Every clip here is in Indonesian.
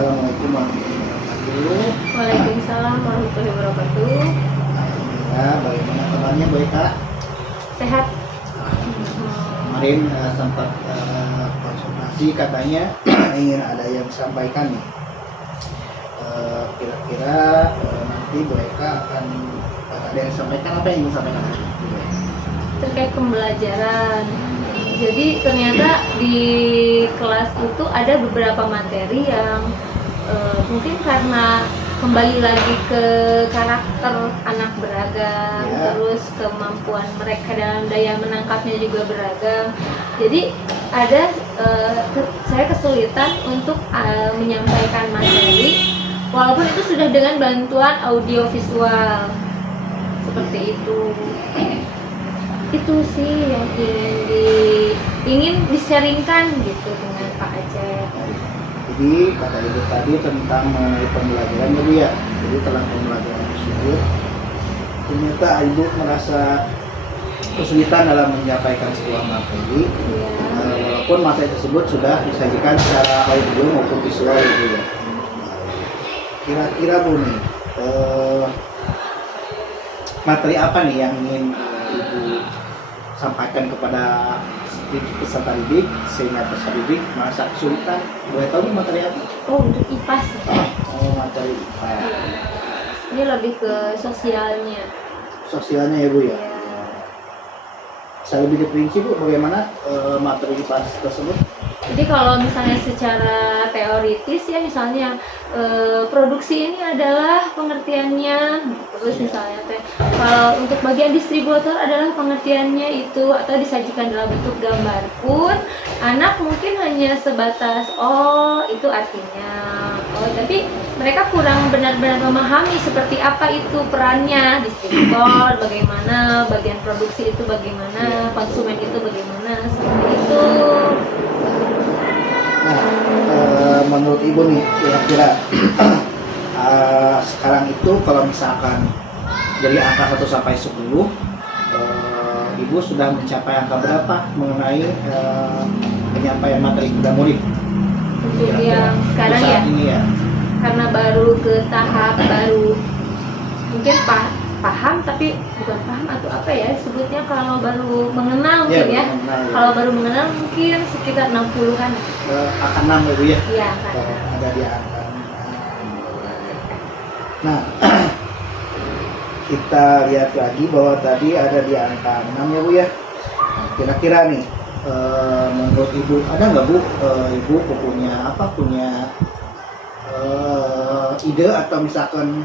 Assalamualaikum warahmatullahi wabarakatuh. Waalaikumsalam warahmatullahi wabarakatuh. Ya, bagaimana kabarnya Bu Eka? Sehat. Kemarin sempat konsultasi katanya ingin ada yang disampaikan nih. Kira-kira nanti Bu Eka akan ada yang disampaikan, apa yang ingin disampaikan? Terkait pembelajaran. Jadi ternyata di kelas itu ada beberapa materi yang mungkin karena kembali lagi ke karakter anak beragam, terus kemampuan mereka dalam daya menangkapnya juga beragam. Jadi ada saya kesulitan untuk menyampaikan materi, walaupun itu sudah dengan bantuan audio visual seperti itu. Itu sih yang ingin disaringkan gitu dengan Pak Aceh. Jadi kata Ibu tadi tentang mengenai pembelajaran Bu ya. Jadi dalam pembelajaran tersebut ternyata Ibu merasa kesulitan dalam menyampaikan sebuah materi, walaupun materi tersebut sudah disajikan secara audio maupun visual Bu ya. Kira-kira Bu nih, materi apa nih yang ingin Ibu sampaikan kepada peserta didik sehingga peserta didik merasa kesulitan? Boleh tahu materi apa? Oh, untuk IPA sih. Oh, materi IPA. Ini lebih ke sosialnya. Sosialnya ya Bu ya. Saya lebih diperinci Bu, bagaimana materi IPA tersebut? Jadi kalau misalnya secara teoritis ya, misalnya produksi ini adalah pengertiannya, terus misalnya kalau untuk bagian distributor adalah pengertiannya itu, atau disajikan dalam bentuk gambar pun anak mungkin hanya sebatas oh itu artinya, oh tapi mereka kurang benar-benar memahami seperti apa itu perannya distributor, bagaimana bagian produksi itu, bagaimana konsumen itu, bagaimana seperti itu. Nah, menurut Ibu nih, kira-kira sekarang itu kalau misalkan dari angka 1 sampai 10, Ibu sudah mencapai angka berapa mengenai penyampaian materi kepada murid? Untuk yang sekarang ya, ini ya, karena baru ke tahap baru, mungkin paham tapi bukan paham atau apa ya sebutnya, kalau baru mengenal mungkin ya, kalau baru mengenal mungkin sekitar 60-an. Angka 6 ya Bu ya? Iya, ada di angka 6. Nah, kita lihat lagi bahwa tadi ada di angka 6 ya Bu ya. Nah, kira-kira nih, menurut Ibu ada nggak Bu, Ibu punya ide atau misalkan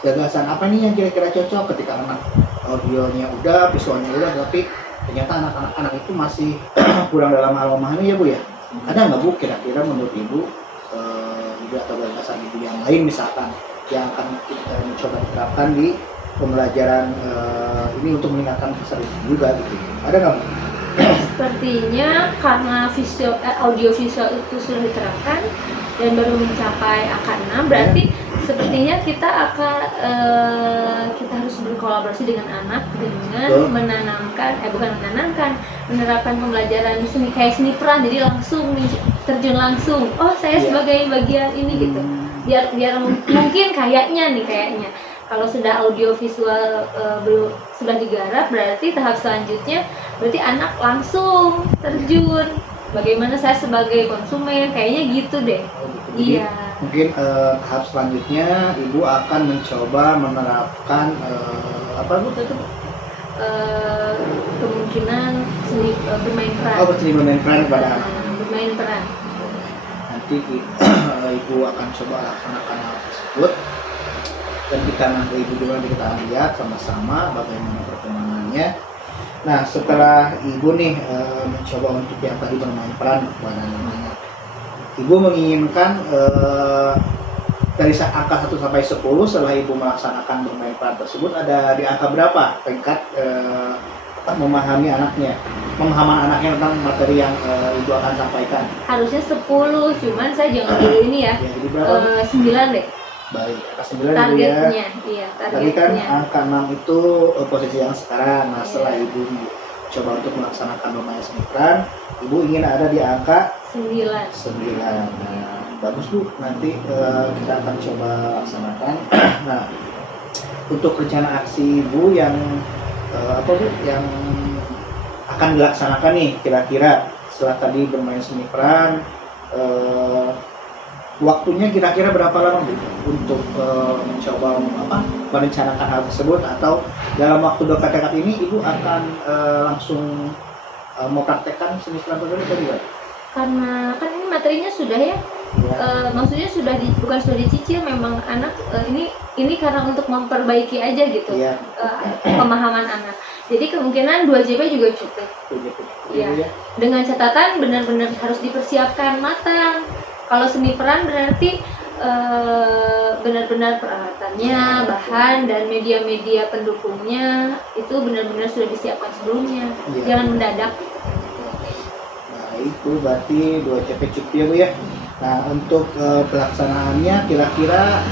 gagasan apa nih yang kira-kira cocok ketika anak audionya udah, visualnya udah, tapi ternyata anak-anak itu masih kurang dalam hal memahami ya Bu ya? Ada nggak Bu kira-kira menurut Ibu ide atau gagasan Ibu yang lain misalkan yang akan kita mencoba diterapkan di pembelajaran ini untuk meningkatkan kesadaran juga gitu? Ada nggak Bu? Sepertinya karena audio visual itu sudah diterapkan dan baru mencapai angka 6, berarti sepertinya kita harus berkolaborasi dengan anak dengan menerapkan pembelajaran seni, kayak seni peran, jadi langsung terjun langsung, oh saya sebagai bagian ini gitu, biar mungkin kayaknya kalau sudah audio visual belum sudah digarap, berarti tahap selanjutnya berarti anak langsung terjun, bagaimana saya sebagai konsumen, kayaknya gitu deh. Iya. Mungkin tahap selanjutnya Ibu akan mencoba menerapkan apa Bu itu? Kemungkinan seni bermain peran. Oh, bermain peran kepada anak. Bermain peran. Nanti Ibu akan coba laksanakan hal tersebut, dan nanti Ibu juga kita lihat sama-sama bagaimana perkembangannya. Nah, setelah Ibu nih mencoba untuk yang tadi bermain peran kepada anak-anak, Ibu menginginkan dari angka 1 sampai 10 setelah Ibu melaksanakan bermain peran tersebut ada di angka berapa tingkat memahami anaknya tentang materi yang Ibu akan sampaikan? Harusnya 10, cuman saya jangan dulu ini ya. Jadi berapa? 9 deh. Baik, angka 9 targetnya, Ibu ya. Targetnya. Tadi kan angka 6 itu posisi yang sekarang. Nah, setelah Ibu coba untuk melaksanakan bermain seni peran, Ibu ingin ada di angka 9. 9. Nah, Bagus Bu, nanti kita akan coba laksanakan. Nah, untuk rencana aksi Ibu yang apa Bu, yang akan dilaksanakan nih kira-kira setelah tadi bermain seni peran, waktunya kira-kira berapa lama Bu untuk mencoba merencanakan hal tersebut, atau dalam waktu dekat-dekat ini Ibu akan langsung mau praktekkan seni peran tersebut atau gimana? Karena kan ini materinya sudah ya, maksudnya bukan sudah dicicil, memang anak ini karena untuk memperbaiki aja gitu, pemahaman anak. Jadi kemungkinan 2 JP juga cukup. Ya. Dengan catatan benar-benar harus dipersiapkan matang. Kalau seni peran berarti benar-benar peralatannya, bahan dan media-media pendukungnya itu benar-benar sudah disiapkan sebelumnya. Jangan mendadak. Itu berarti 2 CP cukup ya Bu ya. Nah, untuk pelaksanaannya kira-kira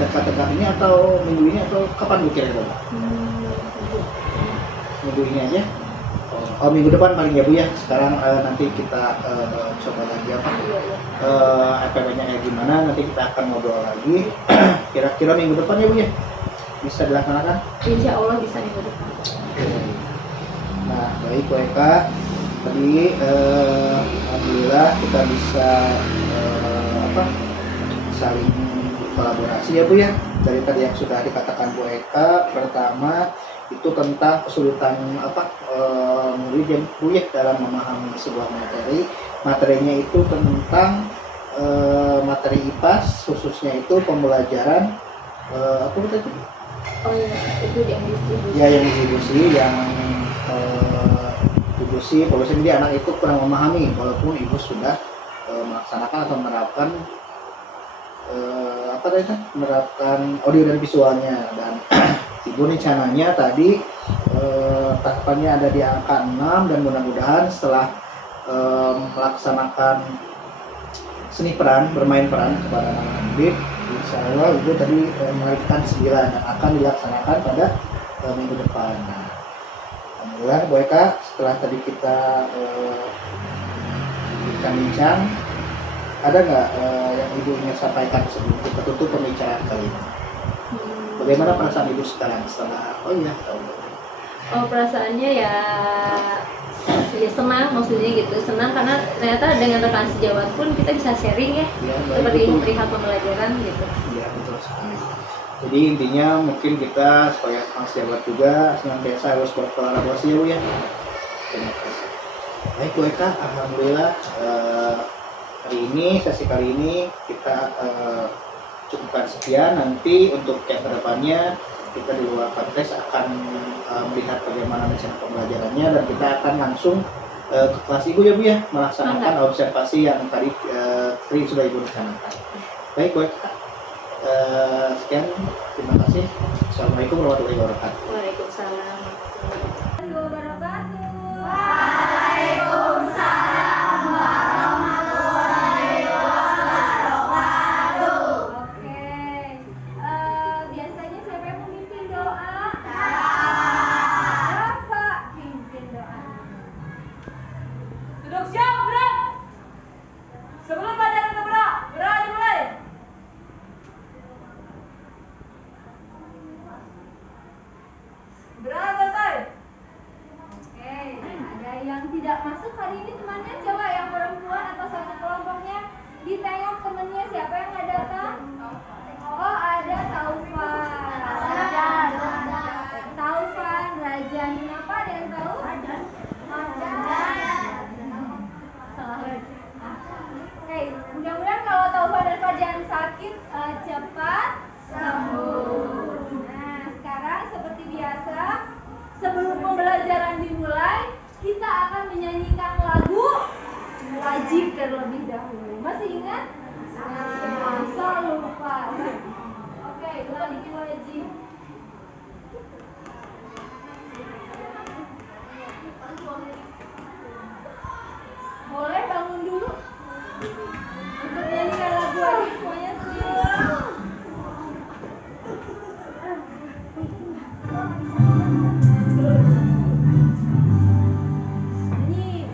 dekat-dekat ini atau minggu ini atau kapan Bu kira-kira? Minggu ini aja. Oh, minggu depan paling ya Bu ya. Sekarang nanti kita coba lagi FPP-nya kayak gimana, nanti kita akan ngobrol lagi. Kira-kira minggu depan ya Bu ya bisa dilaksanakan? Insya Allah bisa minggu depan. Nah, baik Bu Eka. Tadi alhamdulillah kita bisa saling kolaborasi ya Bu ya. Dari tadi yang sudah dikatakan Bu Eka, pertama itu tentang kesulitan murid Bu ya dalam memahami sebuah materi. Materinya itu tentang materi IPAS, khususnya itu pembelajaran apa itu? Oh iya, itu yang distribusi. Ya, yang distribusi, yang polisi dia anak itu kurang memahami walaupun ibu sudah melaksanakan atau menerapkan audio dan visualnya, dan ibu rencananya tadi takapannya ada di angka 6, dan mudah-mudahan setelah melaksanakan seni peran, bermain peran kepada anak didik, insya Allah ibu tadi menargetkan 9 yang akan dilaksanakan pada minggu depan. Alhamdulillah Bu Eka, setelah tadi kita bincang, ada nggak yang Ibu ingin sampaikan sebelum kita tutup pembicaraan kali ini? Bagaimana perasaan Ibu sekarang setelah perasaannya ya senang, maksudnya gitu, senang karena ternyata dengan rekan sejawat pun kita bisa sharing ya seperti perihal pembelajaran gitu. Iya, betul sekali. Jadi intinya mungkin kita sebagai rekan sejawat juga senantiasa harus berkolaborasi ya Bu ya. Terima kasih. Baik Bu Eka, alhamdulillah sesi kali ini kita cukupkan sekian. Nanti untuk yang kedepannya kita di luar konteks akan melihat bagaimana rencana pembelajarannya, dan kita akan langsung ke kelas Ibu ya Bu ya, melaksanakan observasi yang tadi sudah Ibu rencanakan. Baik Bu Eka, sekian, terima kasih. Assalamualaikum warahmatullahi wabarakatuh. Waalaikumsalam. Tidak masuk hari ini temannya, coba yang perempuan atau satu kelompoknya ditengok temennya siapa yang nggak datang. Oh, ada Taufan, Rajan, kenapa ada yang tahu? Oke, mudah-mudahan kalau Taufan dan Rajan sakit cepat sembuh. Nah, sekarang seperti biasa sebelum pembelajaran dimulai, kita akan menyanyikan lagu wajib terlebih dahulu. Masih ingat? Masa lupa. Oke, lagu wajib. Boleh bangun dulu untuk menyanyikan lagu wajib semuanya sendiri.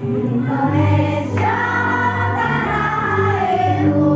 Indonesia tanah airku.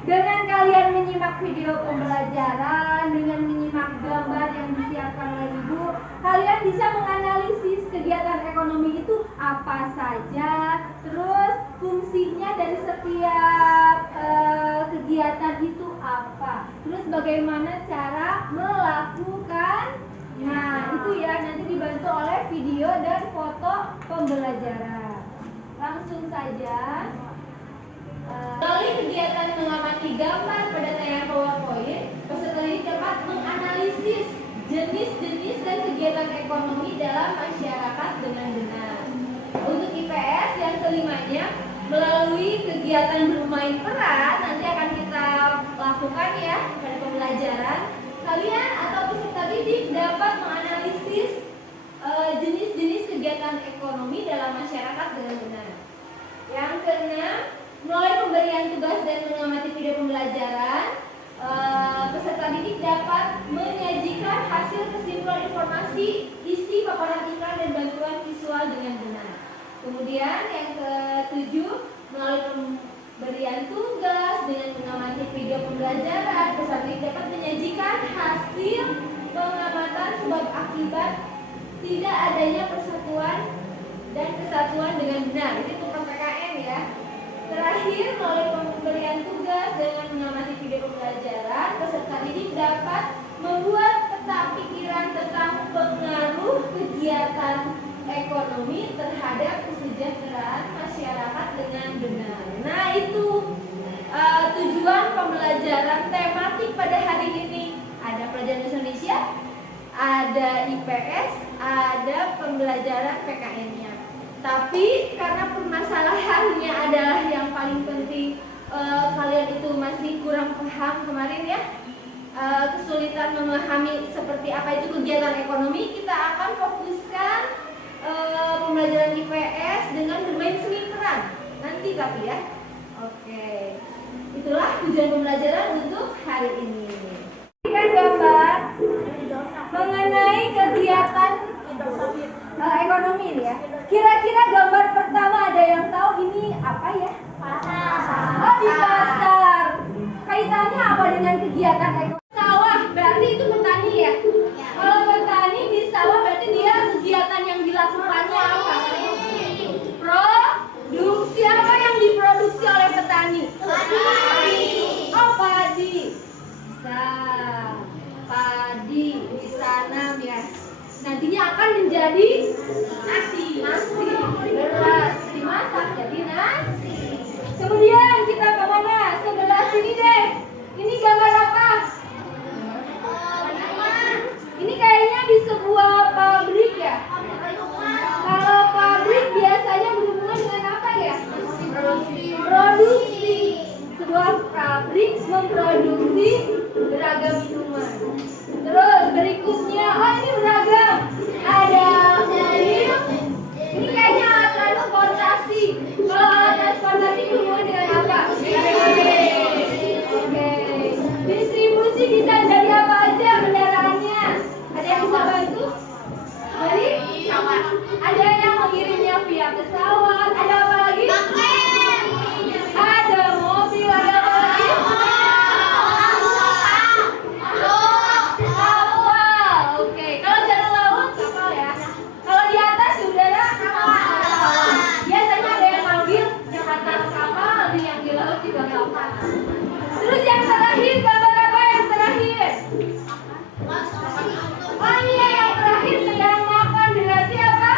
Dengan kalian menyimak video pembelajaran, dengan menyimak gambar yang disiapkan oleh Ibu, kalian bisa menganalisis kegiatan ekonomi itu apa saja, terus fungsinya dari setiap kegiatan itu apa, terus bagaimana cara melakukan. Nah, itu ya nanti dibantu oleh video dan foto pembelajaran. Langsung saja. Melalui kegiatan mengamati gambar pada tayangan PowerPoint, peserta didik dapat menganalisis jenis-jenis dan kegiatan ekonomi dalam masyarakat dengan benar. Untuk IPS yang kelimanya, melalui kegiatan bermain peran nanti akan kita lakukan ya pada pembelajaran. Kalian atau peserta didik dapat menganalisis jenis-jenis kegiatan ekonomi dalam masyarakat dengan benar. Yang keenam, melalui pemberian tugas dan mengamati video pembelajaran, peserta didik dapat menyajikan hasil kesimpulan informasi, isi paparan iklan dan bantuan visual dengan benar. Kemudian yang ketujuh, melalui pemberian tugas dengan mengamati video pembelajaran, peserta didik dapat menyajikan hasil pengamatan sebab akibat tidak adanya persatuan dan kesatuan dengan benar. Itu untuk PKN ya. Terakhir, melalui pemberian tugas dengan mengamati video pembelajaran, peserta didik dapat membuat peta pikiran tentang pengaruh kegiatan ekonomi terhadap kesejahteraan masyarakat dengan benar. Nah, itu tujuan pembelajaran tematik pada hari ini. Ada pelajaran bahasa Indonesia, ada IPS, ada pembelajaran PKN-nya. Tapi karena permasalahannya adalah yang paling penting, kalian itu masih kurang paham kemarin ya, kesulitan memahami seperti apa itu kegiatan ekonomi, kita akan fokuskan pembelajaran IPS dengan bermain seni peran nanti tapi ya. Oke, itulah tujuan pembelajaran untuk hari ini. Berikan gambar mengenai kegiatan ekonomi ini ya. Kira-kira gambar pertama ada yang tahu ini apa ya? Pasar. Oh, di pasar. Kaitannya apa dengan kegiatan ekonomi? Sawah, berarti itu petani ya? Kalau petani di sawah berarti dia kegiatan yang dilakukannya apa? Produksi. Apa yang diproduksi oleh petani? Padi. Oh, padi. Bisa. Padi ditanam ya. Nantinya akan menjadi nasi, beras dimasak jadi nasi. Kemudian kita ke mana? Sebelah sini deh. Ini gambar apa? Ini kayaknya di sebuah pabrik ya. Kalau pabrik biasanya berhubungan dengan apa ya? Produksi. Sebuah pabrik memproduksi beragam minuman. Terus berikutnya, oh ini beragam. Ada mobil. Ini kayaknya alat transportasi. Kalau alat transportasi berhubungan dengan apa? Oke. Distribusi bisa dari apa aja kendaraannya? Ada yang bisa bantu? Dari pesawat. Ada yang mengirimnya via pesawat. Ada apa lagi? Ada mobil. Ada apa lagi? Oke, kalau jalan laut kapal ya. Kalau di atas di udara kapal. Biasanya ada yang manggil yang atas kapal, ada yang di laut juga kapal. Terus yang terakhir gambar apa yang terakhir? Oh iya, yang terakhir sedang makan berarti apa?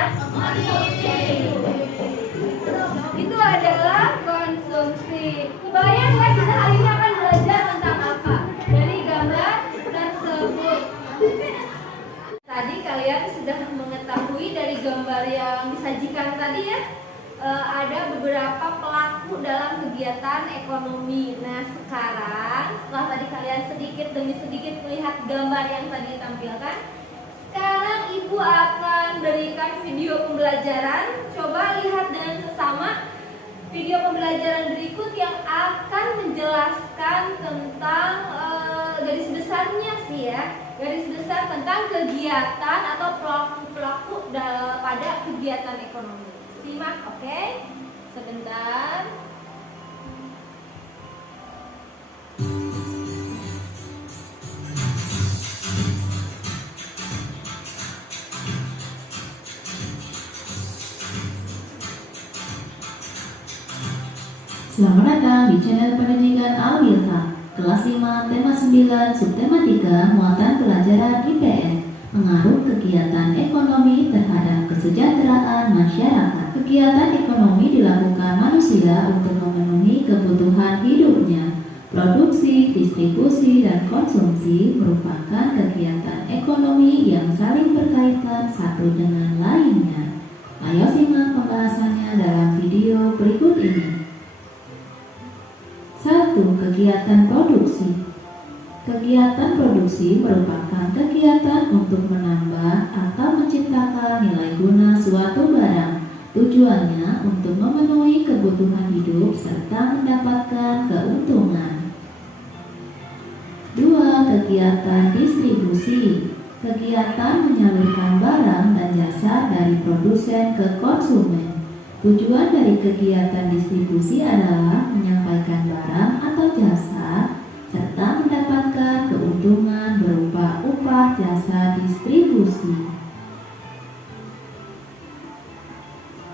Itu adalah konsumsi. Kebayang nggak kita hari ini akan belajar tentang apa dari gambar tersebut? Tadi kalian sudah mengetahui dari gambar yang disajikan tadi ya, ada beberapa pelaku dalam kegiatan ekonomi. Nah sekarang setelah tadi kalian sedikit demi sedikit melihat gambar yang tadi ditampilkan, sekarang ibu akan berikan video pembelajaran. Coba lihat dengan sesama video pembelajaran berikut yang akan menjelaskan tentang garis besarnya sih ya, garis besar tentang kegiatan atau pelaku-pelaku pada kegiatan ekonomi. Simak, oke? Sebentar. Selamat datang di channel pendidikan Al-Wilha, kelas 5, tema 9, subtema 3, muatan pelajaran IPS, pengaruh kegiatan ekonomi terhadap kesejahteraan masyarakat. Kegiatan ekonomi dilakukan manusia untuk memenuhi kebutuhan hidupnya. Produksi, distribusi, dan konsumsi merupakan kegiatan ekonomi yang saling berkaitan satu dengan lainnya. Ayo simak pembahasannya dalam video berikut ini. 1. Kegiatan produksi. Kegiatan produksi merupakan kegiatan untuk menambah atau menciptakan nilai guna suatu barang. Tujuannya untuk memenuhi kebutuhan hidup serta mendapatkan keuntungan. 2. Kegiatan distribusi. Kegiatan menyalurkan barang dan jasa dari produsen ke konsumen. Tujuan dari kegiatan distribusi adalah menyampaikan barang atau jasa serta mendapatkan keuntungan berupa upah jasa distribusi.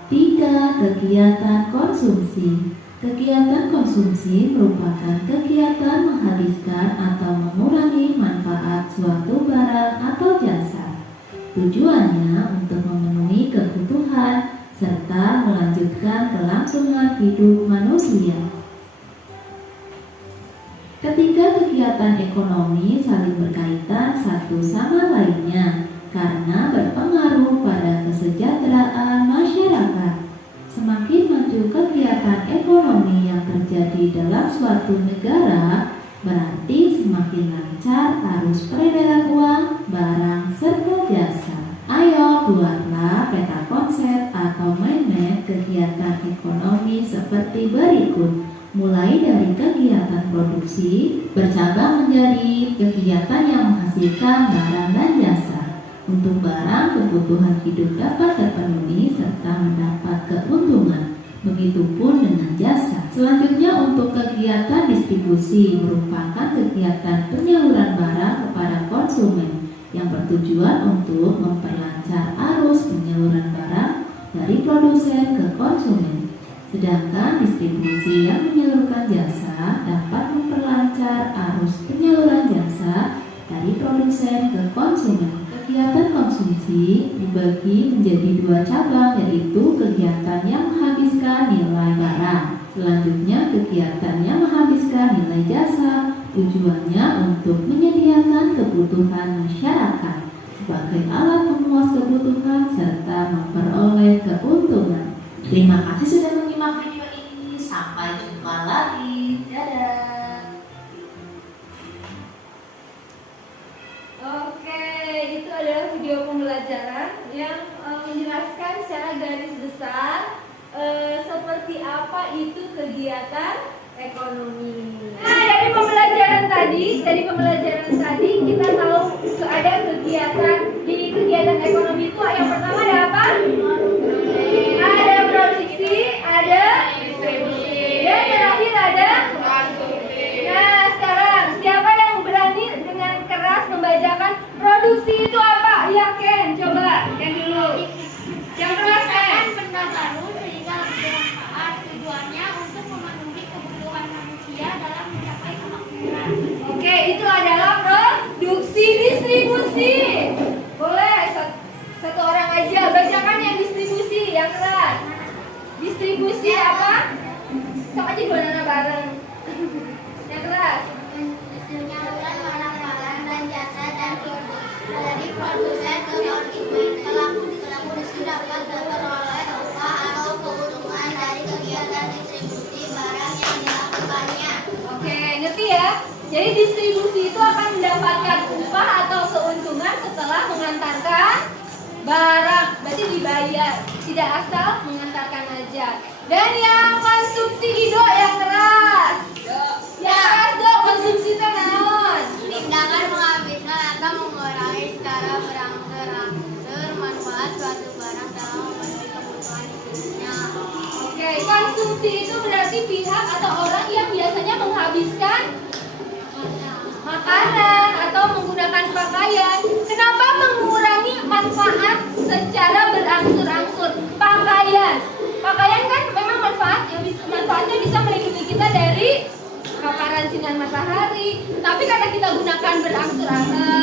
3. Kegiatan konsumsi. Kegiatan konsumsi merupakan kegiatan menghabiskan atau mengurangi manfaat suatu barang atau jasa. Tujuannya untuk memenuhi kebutuhan serta melanjutkan kelangsungan hidup manusia. Ketiga kegiatan ekonomi saling berkaitan satu sama lainnya karena berpengaruh pada kesejahteraan masyarakat. Semakin maju kegiatan ekonomi yang terjadi dalam suatu negara, berarti semakin lancar arus peredaran uang, barang, serta jasa. Ayo buatlah peta konsep atau mind map kegiatan ekonomi seperti berikut. Mulai dari kegiatan produksi, bercabang menjadi kegiatan yang menghasilkan barang dan jasa. Untuk barang, kebutuhan hidup dapat terpenuhi serta mendapat keuntungan. Begitupun dengan jasa. Selanjutnya untuk kegiatan distribusi merupakan kegiatan penyaluran barang kepada konsumen yang bertujuan untuk memperlancar arus penyaluran barang dari produsen ke konsumen. Sedangkan distribusi yang menyalurkan jasa dapat memperlancar arus penyaluran jasa dari produsen ke konsumen. Kegiatan konsumsi dibagi menjadi dua cabang, yaitu kegiatan yang menghabiskan nilai barang. Selanjutnya kegiatan yang menghabiskan nilai jasa. Tujuannya untuk menyediakan kebutuhan masyarakat sebagai alat memuas kebutuhan serta memperoleh keuntungan. Terima kasih sudah menyimak video ini. Sampai jumpa lagi. Dadah. Oke, itu adalah video pembelajaran yang menjelaskan secara garis besar seperti apa itu kegiatan ekonomi. Nah, dari pembelajaran tadi kita tahu ada kegiatan di kegiatan ekonomi itu yang pertama ada apa? Ada produksi, ada distribusi, dan terakhir ada konsumsi. Nah, sekarang siapa yang berani dengan keras membacakan produksi itu apa? Ya Ken, coba Ken dulu. Yang keras Ken. Benda baru sehingga lebih bermanfaat, tujuannya untuk memenuhi kebutuhan manusia dalam mencapai kemakmuran. Oke, itu adalah produksi distribusi. Boleh satu orang aja bacakan yang distribusi yang keras. Distribusi apa? Sama aja dua nana bareng. Yang keras. Penyaluran barang-barang dan jasa dari produsen ke konsumen. Pelaku distribusi dapat memperoleh upah atau keuntungan dari kegiatan distribusi barang yang dilakukannya. Oke, ngerti ya? Jadi distribusi itu akan mendapatkan upah atau keuntungan setelah mengantarkan barang. Berarti dibayar, tidak asal mengantarkan aja. Dan yang konsumsi Ido yang keras. Yang keras dong, konsumsi itu naon? Tindakan menghabiskan atau mengurangi secara berangsur-angsur manfaat suatu barang dalam memenuhi kebutuhan hidupnya. Oke, konsumsi itu berarti pihak atau orang yang biasanya menghabiskan makanan atau menggunakan pakaian. Kenapa mengurangi manfaat secara berangsur-angsur? Pakaian kan memang manfaat manfaatnya bisa melindungi kita dari paparan sinar matahari. Tapi karena kita gunakan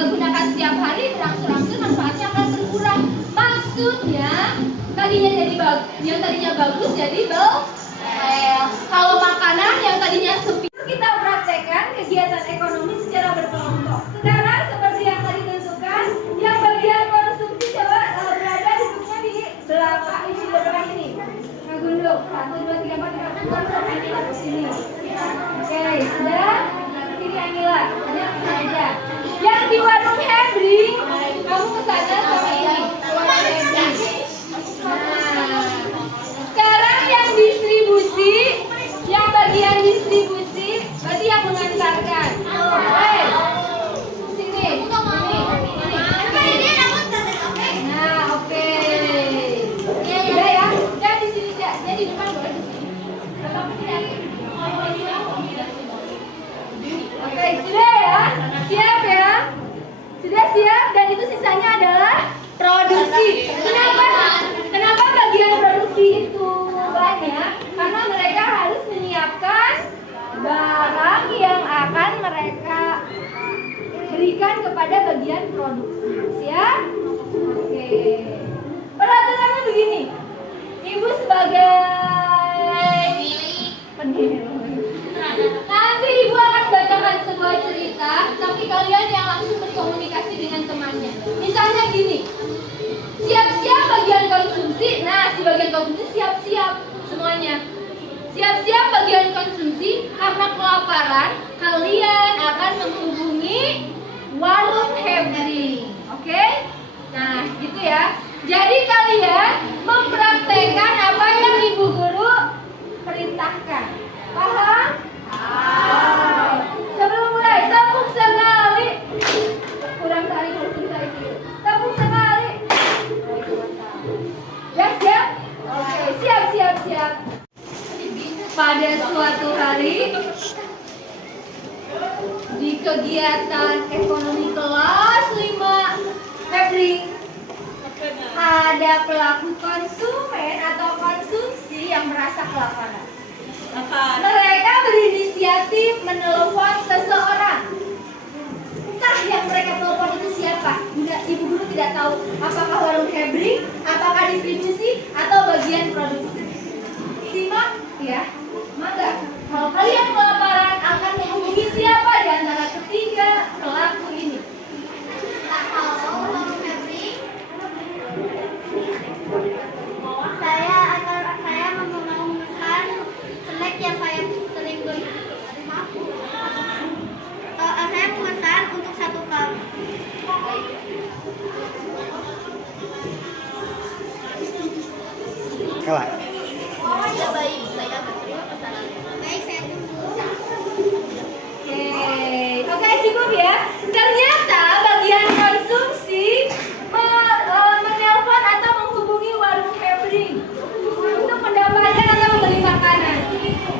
gunakan setiap hari berangsur-angsur, manfaatnya akan berkurang. Maksudnya yang tadinya bagus jadi kalau makanan yang tadinya sepi. Kita praktekkan kegiatan ekonomi secara berkelompok. Sekarang seperti yang tadi tentukan, yang bagian konsumsi coba berada duduknya di belakang ini. Ngegunduk 1, 2, 3, 4, 5, 6 sampai di sini. Oke, sudah. Sini Anila, hanya saja. Yang di warung Hebring, kamu kesana sama ini. Nah, sekarang yang distribusi, yang bagian distribusi, berarti yang mengantarkan. Sini. Nah, oke. Udah ya, udah di sini aja. Jadi di depan boleh. Oke, sudah ya? Siap ya? Sudah siap? Dan itu sisanya adalah produksi. Kenapa bagian produksi itu banyak? Karena mereka harus menyiapkan barang yang akan mereka berikan kepada bagian produksi. Siap? Oke. Peraturannya begini. Ibu sebagai pendiri. Nanti ibu akan bacakan sebuah cerita, tapi kalian yang langsung berkomunikasi dengan temannya. Misalnya gini, siap-siap bagian konsumsi. Nah, si bagian konsumsi siap-siap semuanya. Siap-siap bagian konsumsi, karena kelaparan, kalian akan menghubungi warung Hebring. Oke? Nah, gitu ya. Jadi kalian mempraktekkan apa yang ibu guru perintahkan. Paham? Sebelum mulai, tepuk sekali. Kurang kali, tepuk sekali. Ya, siap? Oke, siap. Pada suatu hari di kegiatan ekonomi kelas 5 Hebring, ada pelaku konsumen atau konsumsi yang merasa kelaparan. Mereka berinisiatif menelpon seseorang. Entah yang mereka telepon itu siapa. Ibu guru tidak tahu apakah warung Hebring, apakah distribusi, atau bagian produksi. Simak ya, maka kalau kalian kelaparan akan menghubungi siapa di antara ketiga pelaku ini? Saya memesan snack yang saya sering beli. Saya memesan untuk 1 kali. Kalah. Ya baik, saya berterima pesanan. Baik, saya tunggu. Oke, cukup ya. Ternyata bagian konsumsi menelpon atau menghubungi warung Hebring untuk mendapatkan atau membeli makanan.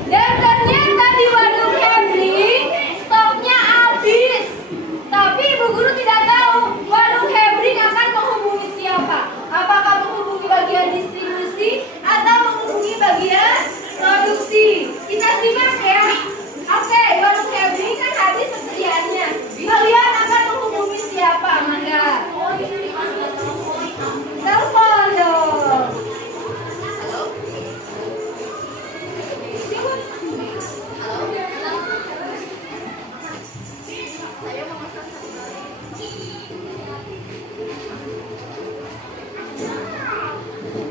Dan ternyata di warung Hebring stoknya habis. Tapi ibu guru tidak tahu warung Hebring akan menghubungi siapa. Apakah menghubungi bagian distribusi atau menghubungi bagian produksi? Kita simak ya. Oke, warung Hebring kan habis persediaannya. Kalian akan menghubungi siapa, Mangga? Telepon dong.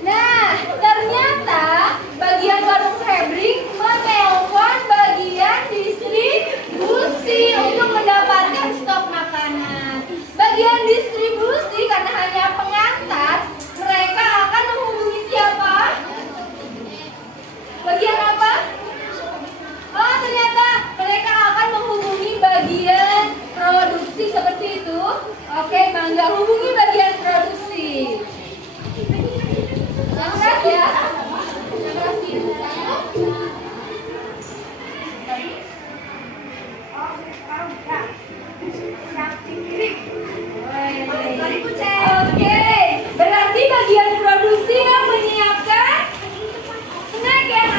Nah, ternyata bagian warung Hebring menelpon bagian distribusi untuk mendapatkan stok makanan. Bagian distribusi karena hanya pengantar, mereka akan menghubungi siapa? Bagian apa? Oh, ternyata mereka akan menghubungi bagian produksi seperti itu. Oke, Mangga, hubungi bagian produksi. Yang keras ya. Yang keras gitu. Oke, berarti bagian produksi yang menyiapkan snack yang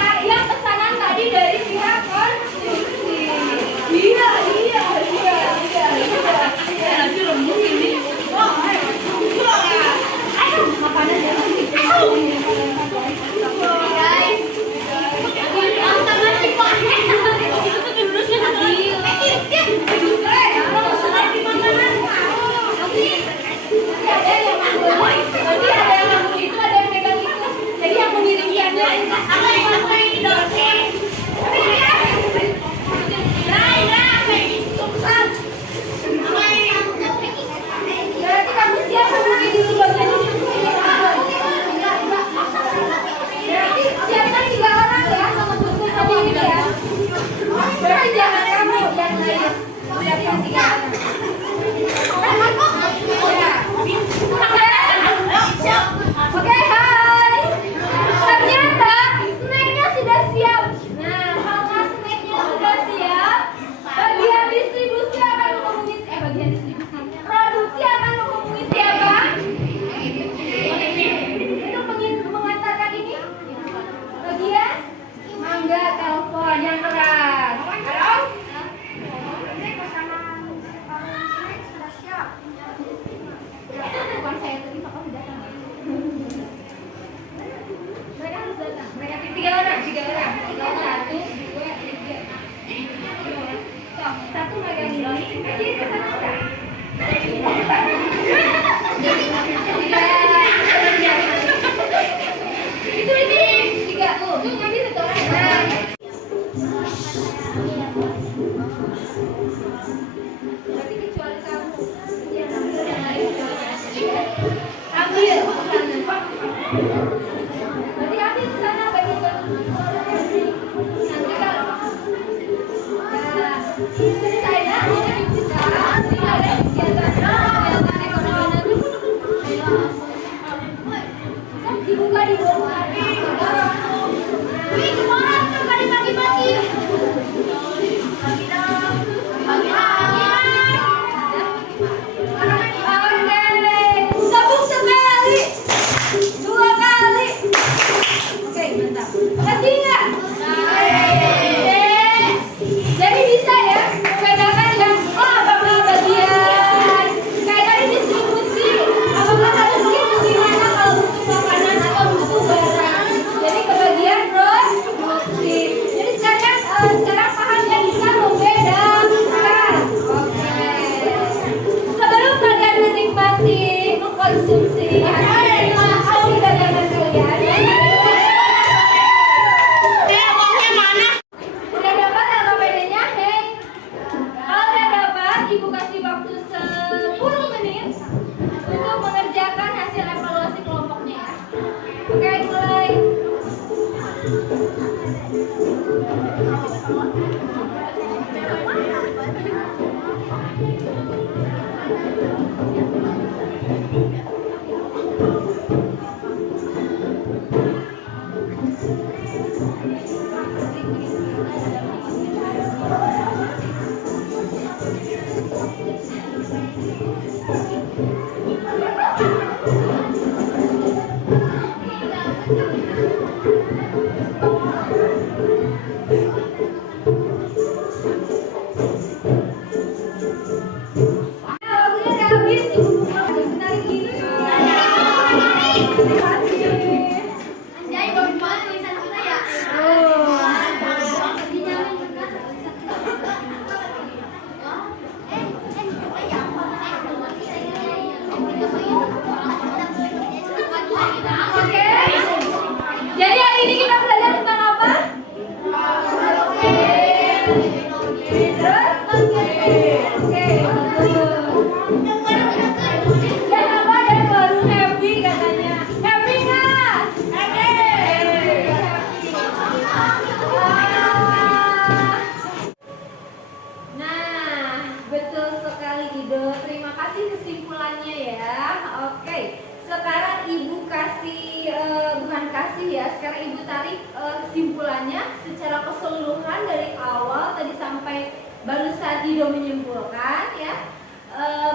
Sekarang Ibu tarik kesimpulannya secara keseluruhan dari awal tadi sampai barusan Ido menyimpulkan ya.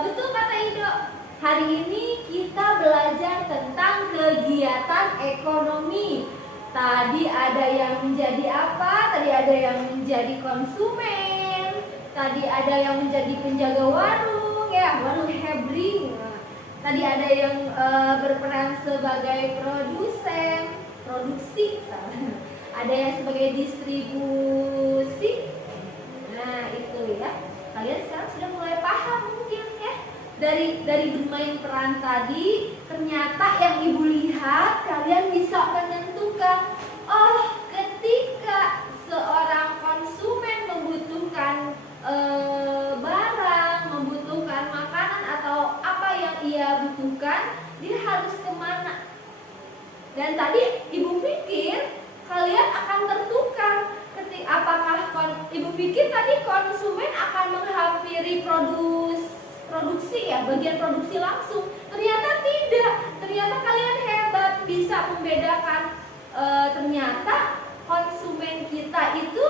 Betul kata Ido, hari ini kita belajar tentang kegiatan ekonomi. Tadi ada yang menjadi apa? Tadi ada yang menjadi konsumen. tadi ada yang menjadi penjaga warung ya, warung Hebring. Tadi ada yang berperan sebagai produksi, salah. Ada yang sebagai distribusi. Nah itu ya, kalian sekarang sudah mulai paham mungkin ya. Dari bermain peran tadi, ternyata yang ibu lihat kalian bisa menentukan, oh ketika seorang konsumen membutuhkan barang, membutuhkan makanan atau apa yang ia butuhkan, dia harus kemana. Dan tadi ibu pikir kalian akan tertukar. Apakah ibu pikir tadi konsumen akan menghampiri produksi ya, bagian produksi langsung? Ternyata tidak. Ternyata kalian hebat, bisa membedakan. Ternyata konsumen kita itu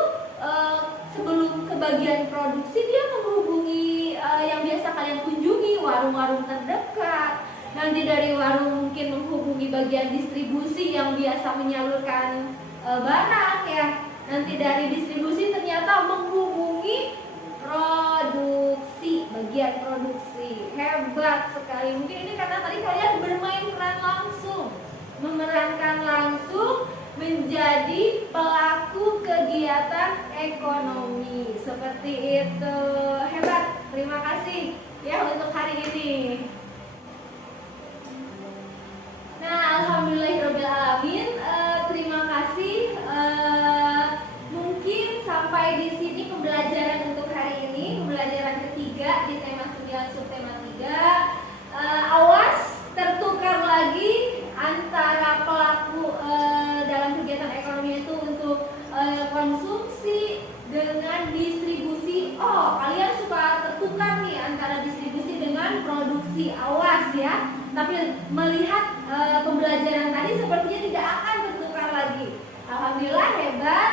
sebelum ke bagian produksi dia menghubungi yang biasa kalian kunjungi, warung-warung terdekat. Nanti dari warung mungkin menghubungi bagian distribusi yang biasa menyalurkan barang ya. Nanti dari distribusi ternyata menghubungi produksi, bagian produksi. Hebat sekali. Mungkin ini karena tadi kalian bermain peran langsung, memerankan langsung menjadi pelaku kegiatan ekonomi. Seperti itu. Hebat. Terima kasih ya untuk hari ini. Nah, alhamdulillahirobbilalamin. Terima kasih. Mungkin sampai di sini pembelajaran untuk hari ini, pembelajaran ketiga di tema 9 subtema 3. Awas tertukar lagi antara pelaku dalam kegiatan ekonomi itu untuk konsumsi dengan distribusi. Oh, kalian suka tertukar nih antara distribusi dengan produksi. Awas ya. Tapi melihat pembelajaran tadi sepertinya tidak akan tertukar lagi. Alhamdulillah hebat.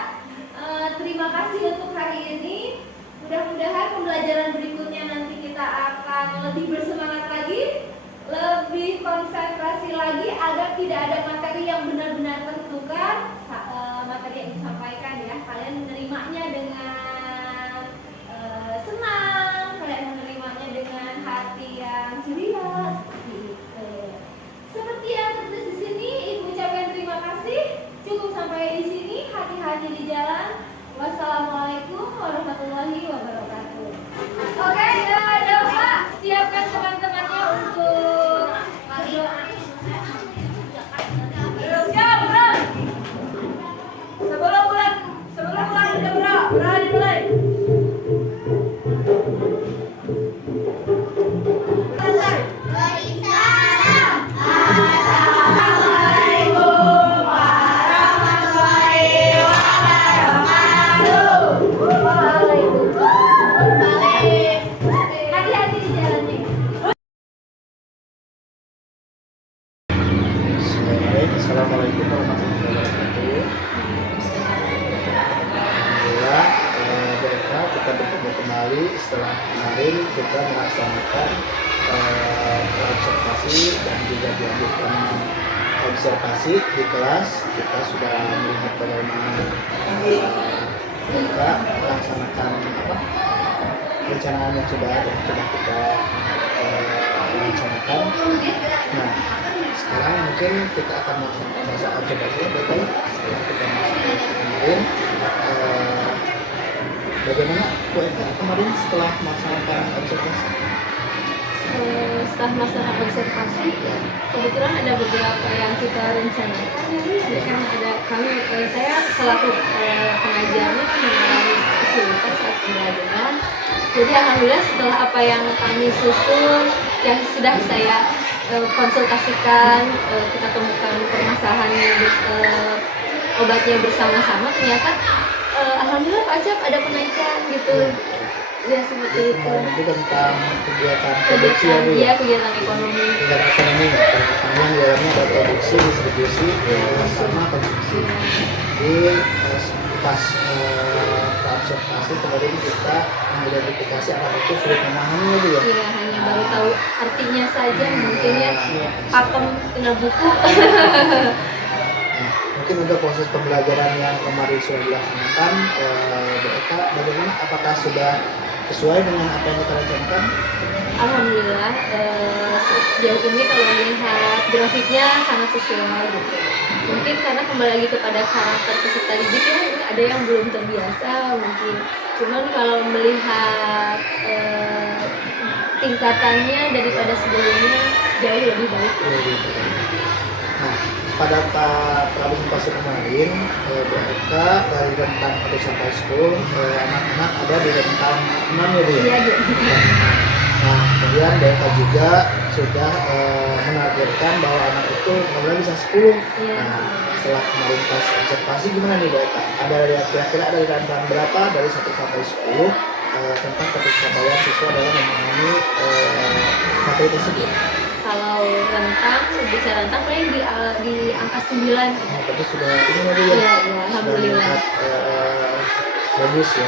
Terima kasih untuk hari ini. Mudah-mudahan pembelajaran berikutnya nanti kita akan lebih bersemangat lagi, lebih konsentrasi lagi agar tidak ada materi yang benar-benar tertukar. Materi yang disampaikan ya, kalian menerimanya dengan senang, kalian menerimanya dengan hati yang ceria. Seperti yang tertulis di sini, ibu ucapkan terima kasih. Cukup sampai di sini. Hati-hati di jalan. Wassalamualaikum warahmatullahi wabarakatuh. Oke, ya Pak, siapkan teman-temannya untuk berdoa. Siap, bro. Sebelum bulan kita berdoa dimulai. Assalamualaikum warahmatullahi wabarakatuh. Alhamdulillah, mereka kita bertemu kembali setelah kemarin kita melaksanakan observasi dan juga dilanjutkan observasi di kelas. Kita sudah melihat bagaimana mereka melaksanakan perencanaan yang sudah kita laksanakan. Nah, sekarang mungkin kita akan melaksanakan masa observasi betul setelah kita melaksanakan kemarin. Bagaimana Bu Eka kemarin setelah melaksanakan observasi? Setelah melaksanakan observasi, kebetulan ada beberapa yang kita rencanakan ya, karena ada saya selaku pengajarnya mengalami kesulitan saat pembelajaran. Jadi alhamdulillah setelah apa yang kami susun yang sudah saya konsultasikan, kita temukan permasalahannya, obatnya bersama-sama, ternyata alhamdulillah Pak Acap ada penaikan gitu. Ya seperti itu. Itu tentang kegiatan produksi ya Bu ya? Kegiatan ekonomi. Kegiatan ekonomi ya, yang di dalamnya ada produksi, distribusi, sama konsumsi. Jadi pas observasi kemarin kita mengidentifikasi anak itu sulit memahami ya Bu ya? Iya, hanya baru tahu artinya saja, mungkin ya pakem tinggal buku. Mungkin untuk proses pembelajaran yang kemarin sudah dilaksanakan, Bu Eka, bagaimana? Apakah sudah sesuai dengan apa yang kita rencanakan? Alhamdulillah sejauh ini kalau melihat grafiknya sangat sesuai gitu. Mungkin karena kembali lagi kepada karakter peserta didik ya, ada yang belum terbiasa mungkin. Cuman kalau melihat tingkatannya daripada sebelumnya jauh lebih baik. Nah, pada presentasi kemarin BRK dari rentang 1 sampai 10 anak-anak ada di rentang 6 ya Bu ya? Iya, Bu. Nah, kemudian BRK juga sudah menargetkan bahwa anak itu mudah-mudahan bisa 10. Iya. Nah, setelah kemarin pas observasi gimana nih BRK? Ada kira-kira ada di rentang berapa dari 1 sampai 10 tentang ketercapaian siswa dalam memahami materi tersebut? Kalau rentang, bicara rentang paling di angka 9. Nah, berarti sudah ini lagi ya? Iya, Sudah alhamdulillah. melihat, bagus ya.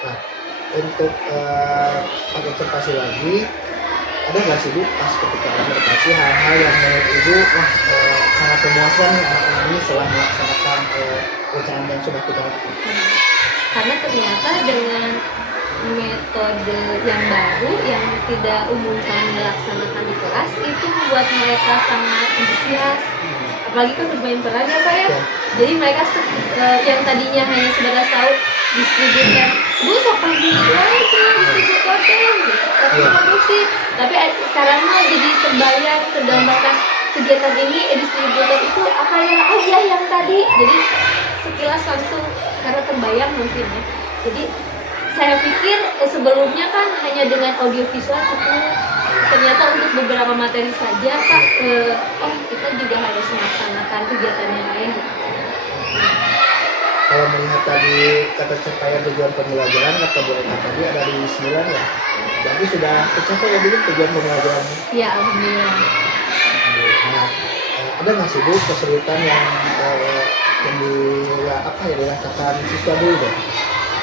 Nah, untuk observasi lagi, ada nggak sih Bu pas ketika observasi hal-hal yang menurut Ibu sangat memuaskan nih anak-anak ini setelah melaksanakan rencana yang sudah kita lakukan? Karena ternyata dengan metode yang baru yang tidak umum kami laksanakan di kelas itu membuat mereka sangat antusias, apalagi kan bermain peran ya Pak ya. Ya. Jadi mereka yang tadinya hanya sebatas tahu distributor, Bu sopan dulu cuma distributor gitu, produksi, tapi sekarang mah jadi terbayang, tergambarkan kegiatan ini distributor itu apa ya, oh iya yang tadi, jadi sekilas langsung karena terbayang mungkin ya. Jadi saya pikir sebelumnya kan hanya dengan audio visual cukup, ternyata untuk beberapa materi saja Pak, kita juga harus melaksanakan kegiatan yang lain. Kalau melihat tadi ketercapaian tujuan pembelajaran kata Bu Eka tadi ada di 9 ya, berarti sudah tercapai ya Bu tujuan pembelajaran? Ya alhamdulillah. Nah, ada nggak sih Bu kesulitan yang dirasakan siswa dulu deh?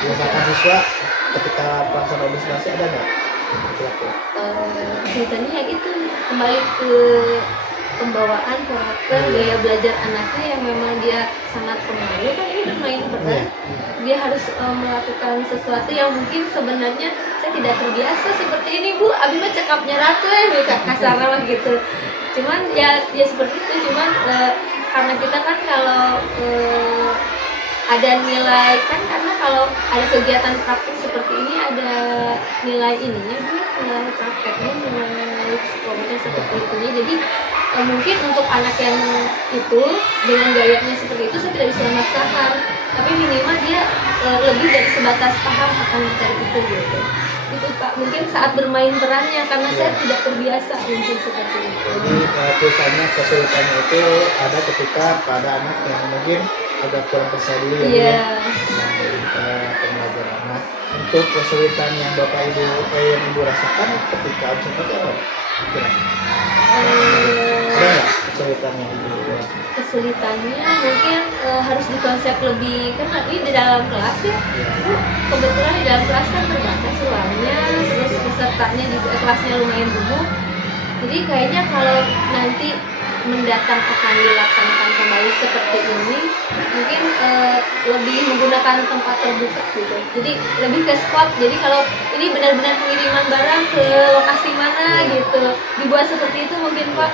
Dirasakan siswa ketika pelaksanaan administrasi ada nggak? Kira-kira? Ceritanya ya itu kembali ke pembawaan karakter gaya belajar anaknya yang memang dia sangat pemalu kan, ini bermain peran. Dia harus melakukan sesuatu yang mungkin sebenarnya saya tidak terbiasa seperti ini Bu, abi mah cekapnya ratu ya kasar lah gitu. Cuman ya seperti itu, cuman karena kita kan kalau ada nilai kan, karena kalau ada kegiatan praktik seperti ini ada nilai ininya Bu, nilai prakteknya, nilai psikometri seperti itu. Jadi mungkin untuk anak yang itu dengan gayanya seperti itu saya tidak bisa memaksakan, tapi minimal dia lebih dari sebatas paham akan materi itu gitu. Itu Pak, mungkin saat bermain perannya karena saya tidak terbiasa mungkin seperti itu. Jadi biasanya kesulitannya itu ada ketika pada anak yang mungkin agak kurang percaya diri ya Bu ya, pembelajaran. Nah, untuk kesulitan yang Bapak Ibu rasakan ketika observasi apa? Kira-kira ada nggak kesulitannya Ibu? Kesulitannya mungkin harus dikonsep lebih, kan ini di dalam kelas ya Bu, kebetulan di dalam kelas kan terbatas ruangnya, terus pesertanya di kelasnya lumayan gemuk, jadi kayaknya kalau nanti mendatang akan dilaksanakan kembali seperti ini mungkin lebih menggunakan tempat terbuka gitu, jadi lebih ke spot. Jadi kalau ini benar-benar pengiriman barang ke lokasi mana gitu dibuat seperti itu mungkin Pak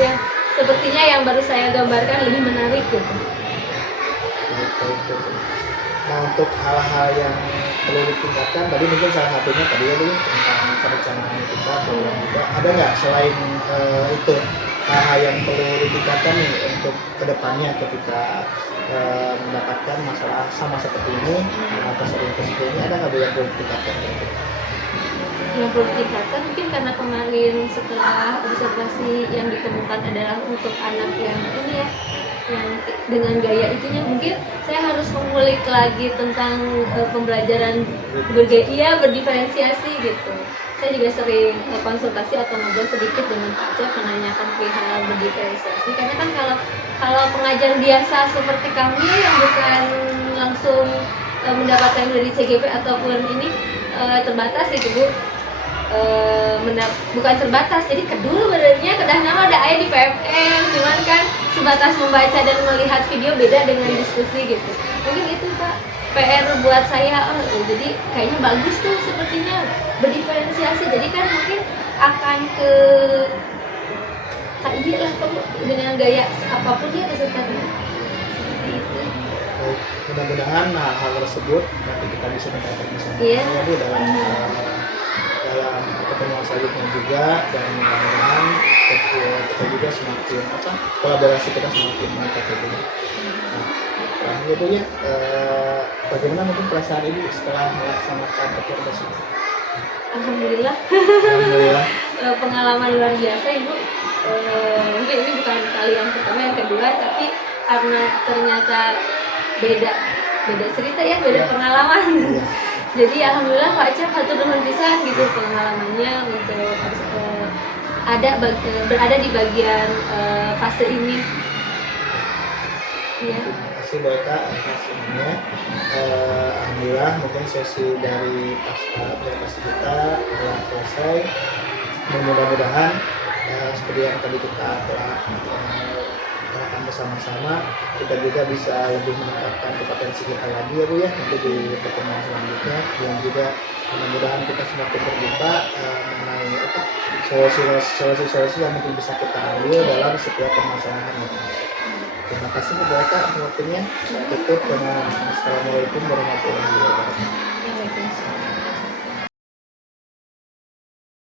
ya, sepertinya yang baru saya gambarkan lebih menarik gitu. Nah, untuk hal-hal yang perlu ditingkatkan tadi mungkin salah satunya tadi ya Bu tentang perencanaan kita juga ada nggak selain itu hal-hal yang perlu ditingkatkan nih untuk kedepannya ketika mendapatkan masalah sama seperti ini atas orientasi ini, ada nggak Bu yang perlu ditingkatkan? Yang perlu ditingkatkan mungkin karena kemarin setelah observasi yang ditemukan adalah untuk anak yang ini ya, yang dengan gaya itunya, mungkin saya harus mengulik lagi tentang pembelajaran bergaya berdiferensiasi gitu. Saya juga sering konsultasi atau ngobrol sedikit dengan Pak Cep menanyakan perihal berdiferensiasi, karena kan kalau pengajar biasa seperti kami yang bukan langsung mendapatkan dari CGP ataupun ini terbatas gitu Bu, bukan terbatas, jadi kedul sebenarnya kedah nama ada ayah di PMM, cuman kan sebatas membaca dan melihat video beda dengan diskusi gitu. Mungkin itu Pak PR buat saya. Jadi kayaknya bagus tuh sepertinya berdiferensiasi. Jadi kan mungkin akan ke KID lah kamu dengan gaya apapun dia kesukaannya. Seperti itu. Baik, mudah-mudahan hal tersebut nanti kita bisa mendapat bersama Iya. ya Bu dalam pertemuan selanjutnya juga, dan mudah-mudahan kita juga semakin kolaborasi kita semakin meningkat ya Bu. Nah, terakhir Bu ya, bagaimana mungkin perasaan Ibu setelah melaksanakan kegiatan ini? Alhamdulillah. Alhamdulillah. Pengalaman luar biasa Ibu. Mungkin ini bukan kali yang pertama, yang kedua, tapi karena ternyata beda cerita ya, beda Ya. pengalaman. Iya. Jadi alhamdulillah Pak Cep satu dengan pisan gitu pengalamannya untuk berada di bagian fase ini. Ya. Terima kasih Bu Eka atas ininya. Alhamdulillah mungkin sesi dari presentasi kita telah selesai, dan mudah-mudahan seperti yang tadi kita telah lakukan bersama-sama, kita juga bisa lebih meningkatkan kompetensi kita lagi ya Bu ya, nanti di pertemuan selanjutnya, dan juga mudah-mudahan kita semakin terbuka mengenai solusi-solusi yang mungkin bisa kita ambil dalam setiap permasalahan ini. Terima kasih Bu Eka waktunya. Tutup dengan Assalamualaikum warahmatullahi wabarakatuh.